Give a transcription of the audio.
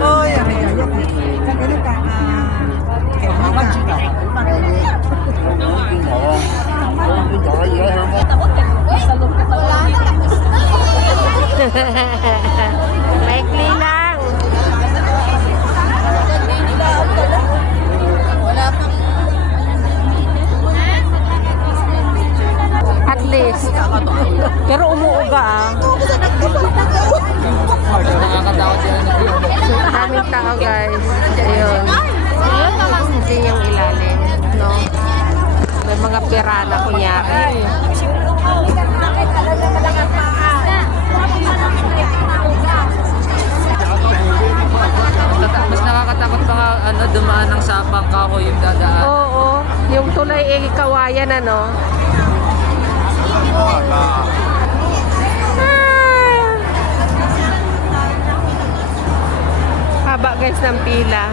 Oh, ya, ya, ya. Kan ini kan kayak Maikli lang. At least. Pero umuuga ah. Maraming tao guys. Ayun. Ayun na lang din yung ilalim. No? May mga pirana kunyari. Mas nakakatakot pa nga dumaan ng sapang kahoy yung dadaan. Oo. Yung tulay kawayan ano. Haba guys ng pila.